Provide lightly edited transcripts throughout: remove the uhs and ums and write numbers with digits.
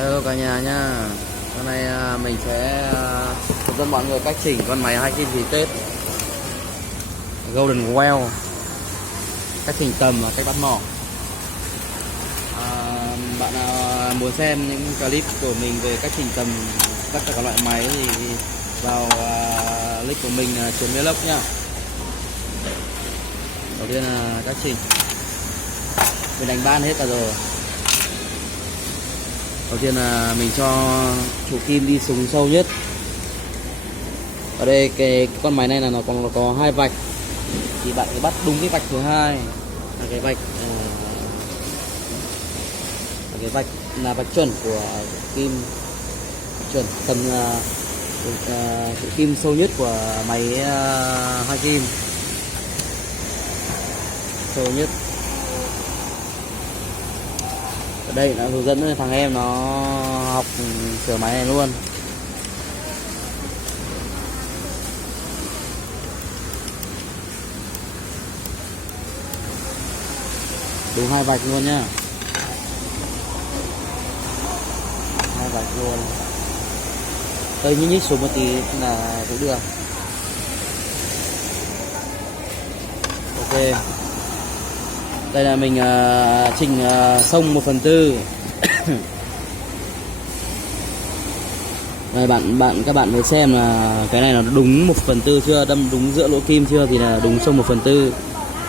Hello cả nhà nha. Hôm nay mình sẽ hướng dẫn mọi người cách chỉnh con máy 2 kim dì Tết Golden Well, cách chỉnh tầm và cách bắt mỏ. Bạn nào muốn xem những clip của mình về cách chỉnh tầm tất cả các loại máy thì vào link của mình _vlog nhá. Đầu tiên là cách chỉnh, mình đánh ban hết cả rồi. Đầu tiên là mình cho trụ kim đi xuống sâu nhất. Ở đây cái con máy này là nó có 2 vạch, thì bạn cứ bắt đúng cái vạch thứ hai là cái vạch là vạch chuẩn của kim, chuẩn tầm trụ kim sâu nhất của máy 2 kim, sâu nhất. Ở đây nó hướng dẫn thằng em nó học sửa máy này luôn. Đúng 2 vạch luôn nhá, 2 vạch luôn. Đây nhích xuống một tí là cũng được. Ok, đây là mình chỉnh xông 1/4. Đây các bạn mới xem là cái này nó đúng 1/4 chưa, đâm đúng giữa lỗ kim chưa thì là đúng xông 1/4.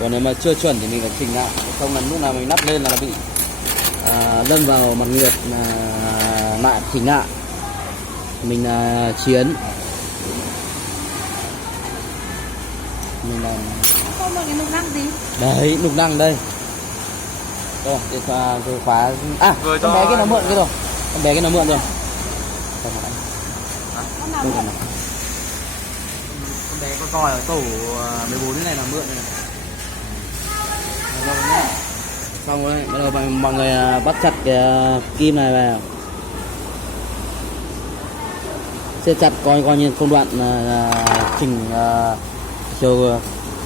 Còn nếu mà chưa chuẩn thì mình phải chỉnh lại, không là lúc nào mình nắp lên là nó bị lâm vào mặt nguyệt là lại chỉnh lại. Mình chiến, mình làm không một cái nục năng gì đấy, nục năng đây. Rồi, để khóa. Con bé kia nó mượn cái rồi. Con bé kia nó mượn rồi. Con bé có coi ở tổ 14 này là mượn này. Rồi nhá. Xong rồi, bắt đầu mọi người bắt chặt cái kim này vào. Siết chặt coi như công đoạn chỉnh chiều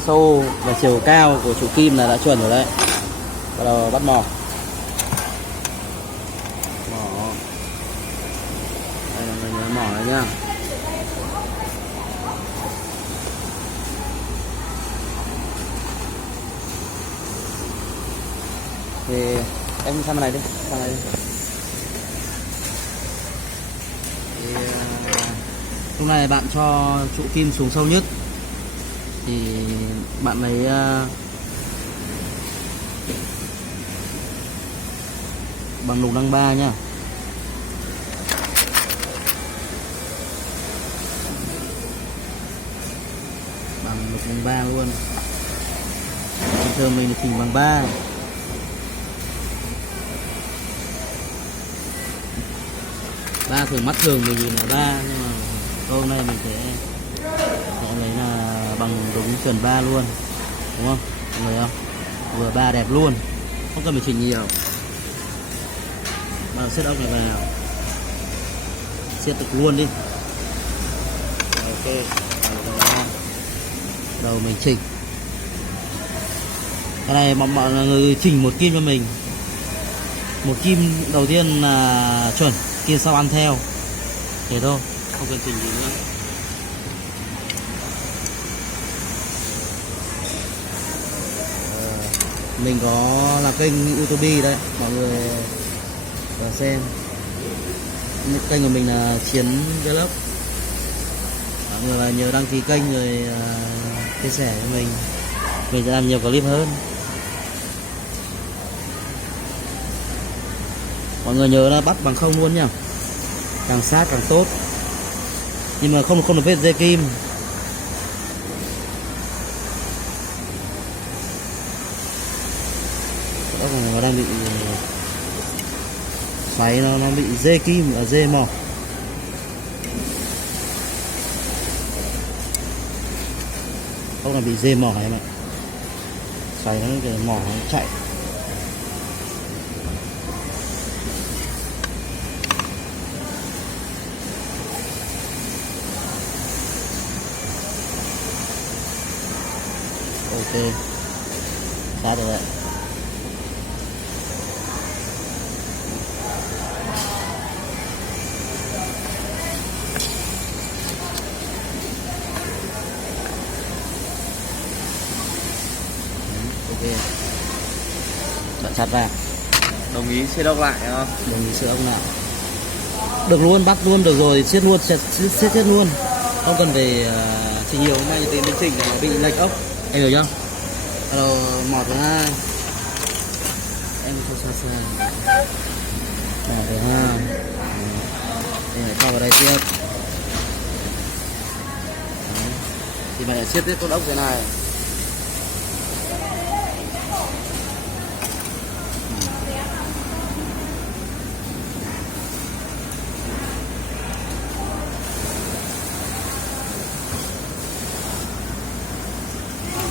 sâu và chiều cao của trụ kim là đã chuẩn rồi đấy. Bắt đầu bắt mỏ. Đây là mình mỏ này nhá. Thì em sang bên này đi, sang này đi. Thì lúc này bạn cho trụ kim xuống sâu nhất thì bạn lấy bằng lục năng 3 nhá. Bằng lục năng 3 luôn. Bình thường mình chỉnh bằng 3. Thường mắt thường mình nhìn là 3, nhưng mà hôm nay mình sẽ lấy là bằng đúng chuẩn 3 luôn, đúng không mọi người? Không, vừa 3 đẹp luôn, không cần phải chỉnh nhiều. Bắt đầu siết ốc này vào, siết được luôn đi. Ok, đầu mình chỉnh. Cái này mọi người chỉnh một kim cho mình. Một kim đầu tiên là chuẩn, kia sau ăn theo thế thôi, không cần chỉnh gì nữa. Mình có là kênh YouTube đấy, mọi người vào xem. Kênh của mình là Chiến Vlog, mọi người nhớ đăng ký kênh rồi chia sẻ với mình sẽ làm nhiều clip hơn. Mọi người nhớ là bắt bằng không luôn nhá, càng sát càng tốt, nhưng mà không được vết dây kim. Đó là nó đang bị xoáy, nó bị dây kim ở dây mỏ. Không là bị dây mỏ này mà xoáy, nó cái mỏ nó chạy. Ok, sát rồi đấy. chặt vào. Đồng ý xe đốc lại không? Đồng ý sửa ốc nào. Được luôn, bắt luôn được rồi, siết luôn, siết luôn. Không cần phải chỉnh nhiều mai thì mình chỉnh nó bị lệch ốc. Em hiểu chưa? Bắt đầu mọt thứ hai. Em cho xa xa. Mọt thứ hai. Em phải cho vào đây tiếp. Đấy. Thì mình lại siết tiếp con ốc thế này.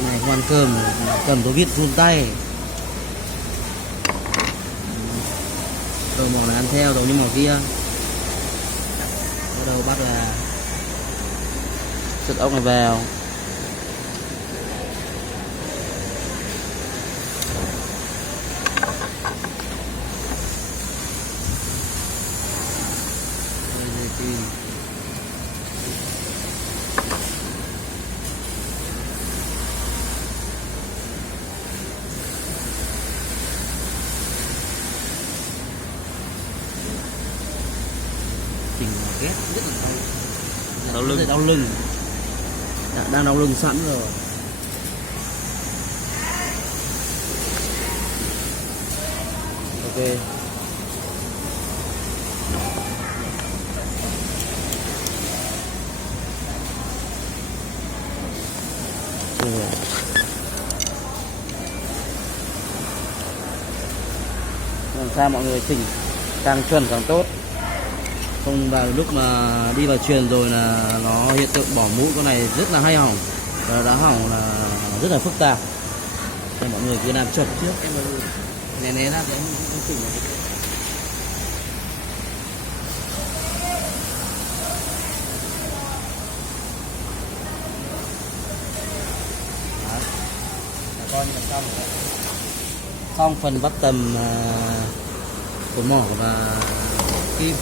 Này không ăn cơm, cầm có biết run tay. Đầu mỏ này ăn theo giống như mỏ kia. Bắt đầu bắt là chất ốc này vào. Chỉnh ghét rất là đau lưng, đau lưng. Đang đau lưng sẵn rồi. Ok. Làm sao mọi người chỉnh càng chuẩn càng tốt, không vào lúc mà đi vào chuyền rồi là nó hiện tượng bỏ mũi con này rất là hay hỏng, và đá hỏng là rất là phức tạp. Nên mọi người cứ làm chuẩn trước, em né ra thì em không chỉnh được. Coi như là xong rồi. Xong phần bắt tầm của mỏ và kim.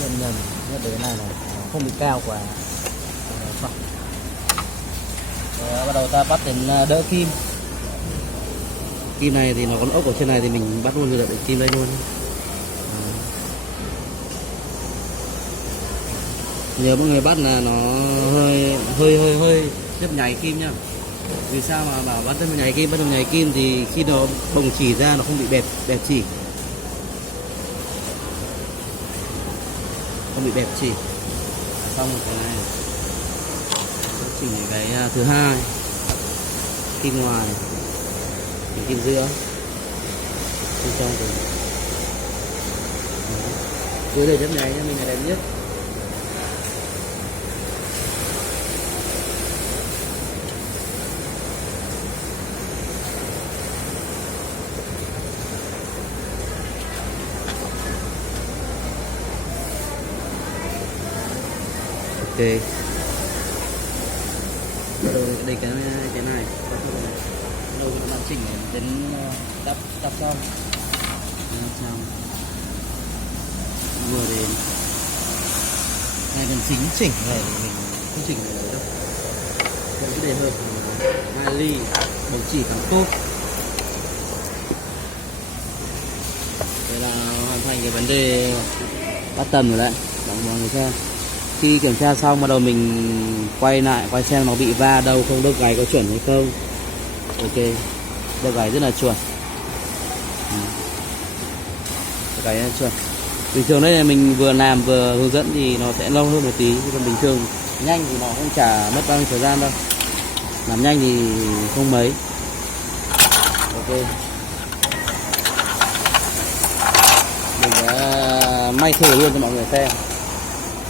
Dần nhất đến này không bị cao quá. Rồi, bắt đầu ta bắt đến đỡ kim. Kim này thì nó có ốc ở trên này thì mình bắt luôn được kim đây luôn. Nhớ mọi người bắt là nó hơi nhấp nháy kim nhá. Vì sao mà bảo bắt nhảy kim, bắt đầu nhảy kim thì khi nó bồng chỉ ra nó không bị bẹp chỉ, không bị bẹp chỉ. Xong một cái này chỉnh cái thứ hai, kim ngoài, kim giữa, bên trong rồi. Dưới đây nhấp nháy cho mình là đẹp nhất. Ok. Đây cái này đâu chúng ta chỉnh đến đắp xong vừa đến này cần chỉnh này mình không chỉnh được đâu, còn cái đề hợp 2 ly bóng chỉ càng tốt. Đây là hoàn thành cái vấn đề bắt tầm rồi đấy, mọi người xem. Khi kiểm tra xong bắt đầu mình quay xem nó bị va đâu không, đốc gáy có chuẩn hay không. Ok, đốc gáy rất là chuẩn. Đốc gáy rất là chuẩn. Bình thường đây là mình vừa làm vừa hướng dẫn thì nó sẽ lâu hơn một tí, còn bình thường nhanh thì nó không chả mất bao nhiêu thời gian đâu, làm nhanh thì không mấy. Ok, mình đã may thử luôn cho mọi người xem.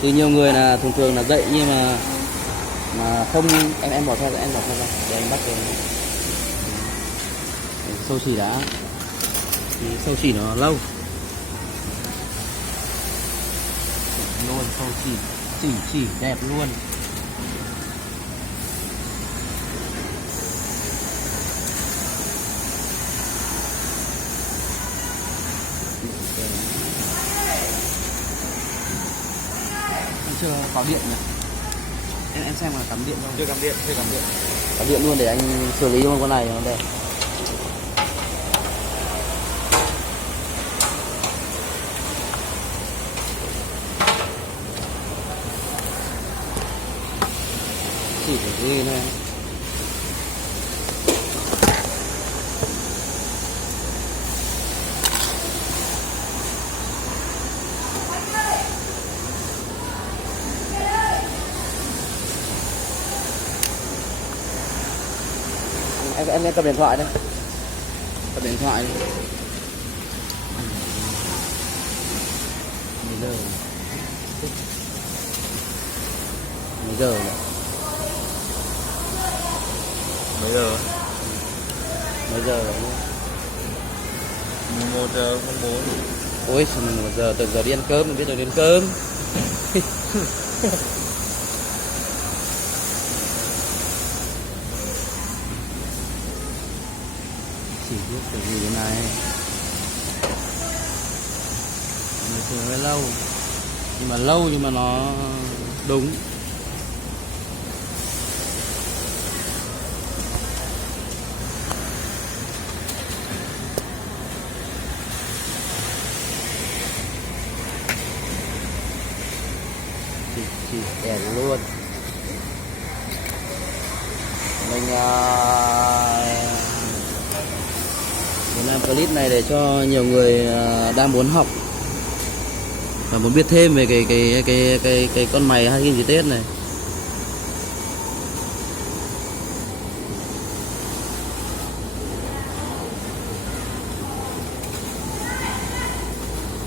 Thì nhiều người là thường là dậy nhưng mà không, em bỏ theo ra để anh bắt về. Sâu chỉ đã thì sâu chỉ nó lâu luôn, sâu chỉ đẹp luôn. chưa có điện nhỉ? Em xem là cắm điện không? Chưa cắm điện, chưa cắm điện. Cắm điện luôn để anh xử lý luôn con này nó đẹp. Chỉ cái gì này. Em cầm điện thoại đây. Cầm điện thoại đi. Mấy giờ? Mấy giờ nhỉ? Mấy giờ? Mấy giờ rồi? 11:04. Ôi, 1 giờ, từ giờ đi ăn cơm, mình biết rồi đi ăn cơm. Chỉ biết cái gì thế này. Mình thường hơi lâu. Nhưng mà nó đúng. Chỉ đèn luôn. Mình muốn làm clip này để cho nhiều người đang muốn học và muốn biết thêm về cái con mày hay gì Tết này.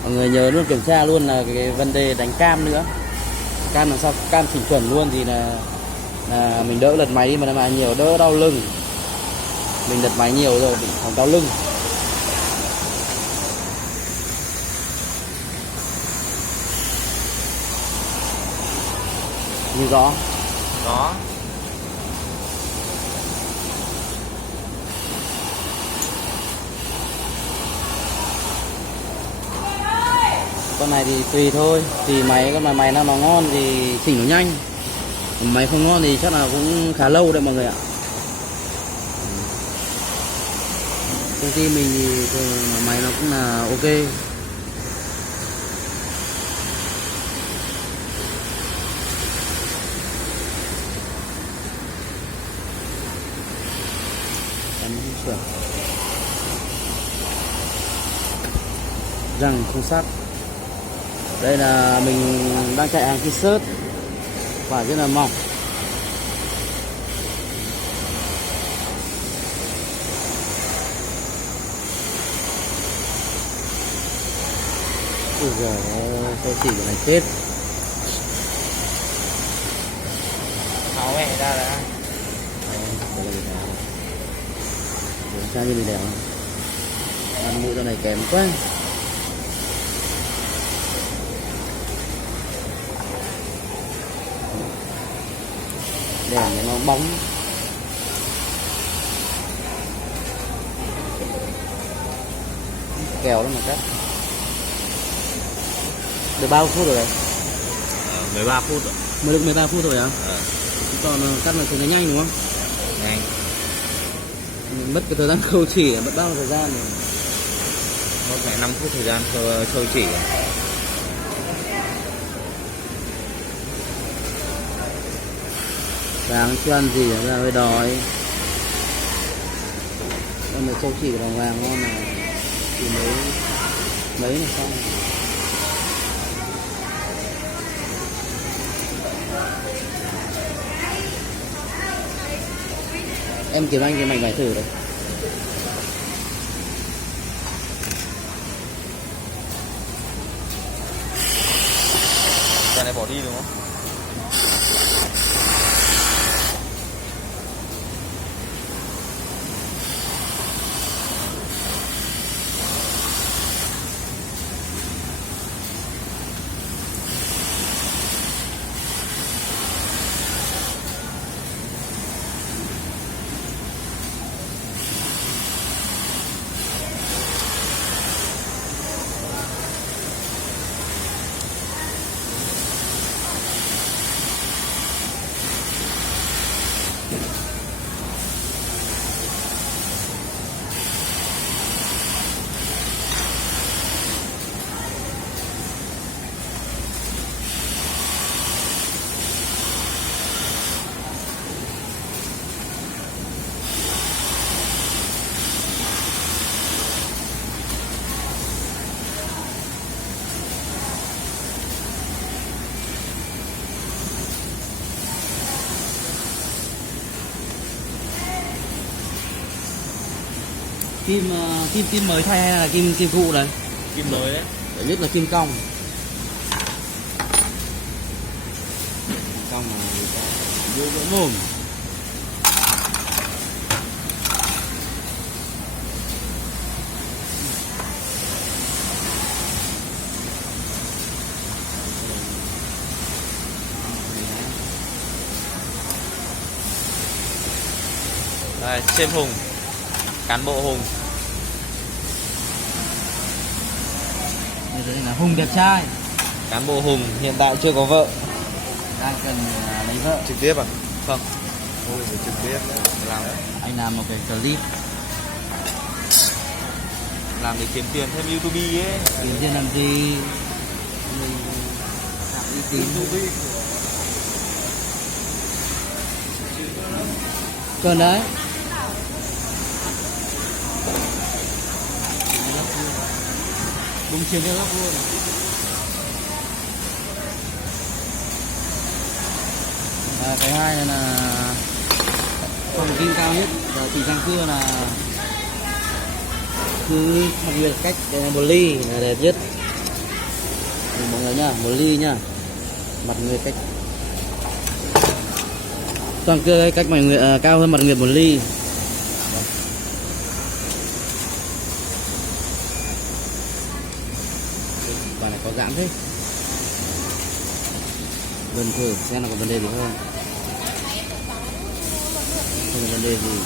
Mọi người nhớ luôn kiểm tra luôn là cái vấn đề đánh cam nữa. Cam làm sao cam chỉnh chuẩn luôn thì là mình đỡ lật máy đi, mà nhiều đỡ đau lưng. Mình lật máy nhiều rồi bị phòng đau lưng. Như rõ. Đó. Con này thì tùy thôi, tùy máy, con máy nào nó ngon thì chỉnh nó nhanh, máy không ngon thì chắc là cũng khá lâu đấy mọi người ạ. Công ty mình thì thường máy nó cũng là ok. Em chuẩn. Răng không sắc. Đây là mình đang chạy hàng t-shirt, vải rất là mỏng. Ui giời ơi, sao chỉ cái này chết. Áo mẹ ra đã. Đây là cái nào? Sao như mình đẹp không? Ăn mũi chỗ này kém quá. Đèn nó bóng. Kèo đó mà cắt. Được bao phút rồi đấy? 13 phút rồi. Mới được 13 phút rồi à? Còn cắt là thấy nó nhanh đúng không? Nhanh. Mình mất cái thời gian khâu chỉ, mất bao thời gian rồi? Mất mẹ 5 phút thời gian khâu chỉ. Sáng chưa ăn gì ra hơi đói. Con này châu chỉ của đồng vàng ngon này. Thì mấy là xong. Em kiếm anh cái mảnh vải thử đấy. Cái này bỏ đi đúng không? Kim mới thay hay là kim cũ đấy? Kim mới đấy. Phải nhất là kim cong. Kim cong là vô vỡ mồm. Đây, sếp Hùng, cán bộ Hùng. Đây là Hùng đẹp trai. Cán bộ Hùng hiện tại chưa có vợ. Đang cần lấy vợ. Trực tiếp à? Không. Ôi, phải trực tiếp làm đấy. Anh làm một cái clip. Làm để kiếm tiền thêm YouTube ấy. Kiếm tiền làm gì? Mình tạo uy tín. YouTube. Còn đấy. Đúng chiếm cái góc luôn. Cái hai này là phòng kim cao nhất và chỉ răng cưa là cứ mặc nguyệt cách một ly là đẹp nhất. Mọi người nhá, một ly nhá, mặt nguyệt cách toàn cưa cách mặt nguyệt cao hơn mặt nguyệt một ly. Quả này có giãn thế. Gần thử xem là có vấn đề gì không. Không có vấn đề gì.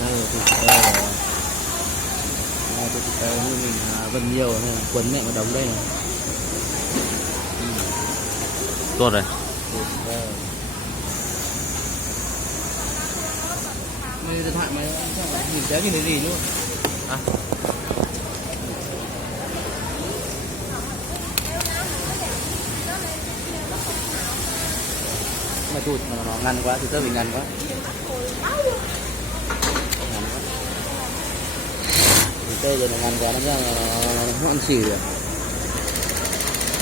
Đây là thịt tơ rồi. Đây cái thịt tơ như mình vần nhiều nên là quấn mẹ một đống đây này. Tốt rồi. Mày điện thoại mày sao nhìn té nhìn thấy gì luôn. À. Mày tụt mà nó ngăn quá thì tớ bị ngăn quá. Tê giờ nó ngăn quá nó nó ăn xỉ rồi.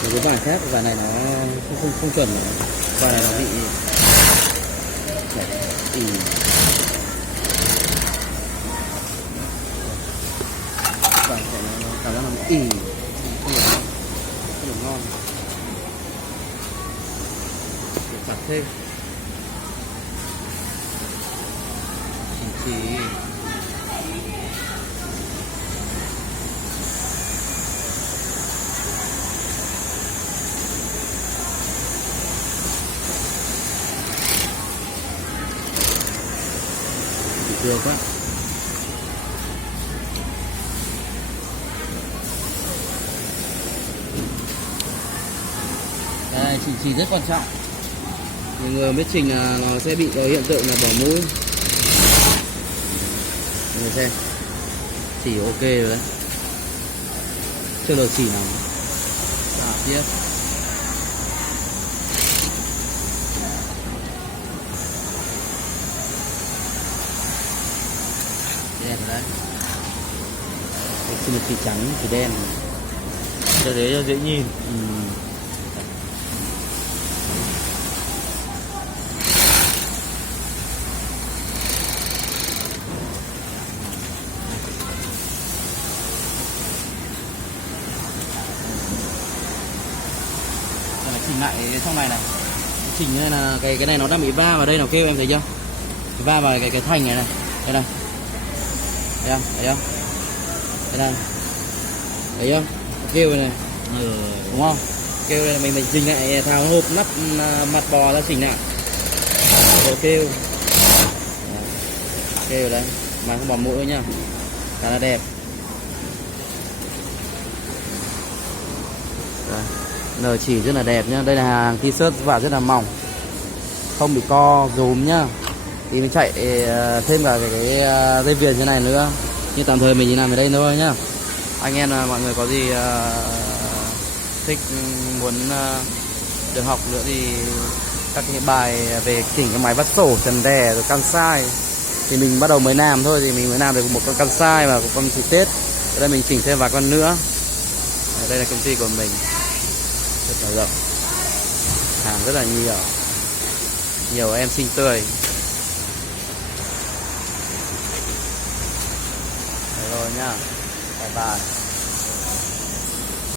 Một cái vải khác, vải này nó không chuẩn nữa. Vải này nó bị ỉ. Vải này nó cảm giác nó ỉ, không được ngon. Để chặt thêm. Chỉ được quá. Đây, chỉ rất quan trọng. Nhiều người biết chỉnh là nó sẽ bị có hiện tượng là bỏ mũi. Mọi người xem, chỉ ok rồi đấy. Chưa được chỉ nào. Xả tiếp. Đen rồi đấy. Xin được chỉ trắng, chỉ đen. Cho thế cho dễ nhìn. Chỉnh lại trong này này, chỉnh như là cái này nó đang bị va vào đây, nào kêu em thấy chưa? Va vào cái thành này này, đây này, thấy không? Thấy không? Đây này, thấy không? Kêu này, đúng không? Kêu này mình chỉnh lại, tháo hộp nắp mặt bò ra chỉnh lại, rồi kêu ở đây, mà không bỏ mũi nhá, khá là đẹp. Đây. Nở chỉ rất là đẹp nhá. Đây là hàng t-shirt vải rất là mỏng, không bị co rúm nhá. Thì mình chạy thêm cả cái dây viền như này nữa. Nhưng tạm thời mình chỉ làm ở đây thôi nhá. Anh em là mọi người có gì thích muốn được học nữa thì các cái bài về chỉnh cái máy vắt sổ, trần đè rồi can sai thì mình bắt đầu mới làm thôi, thì mình mới làm được một con can sai và một con xịt tết. Ở đây mình chỉnh thêm vài con nữa. Đây là công ty của mình rất là rộng. rất là nhiều. Nhiều em xinh tươi. Đấy rồi nhá. Bye bye.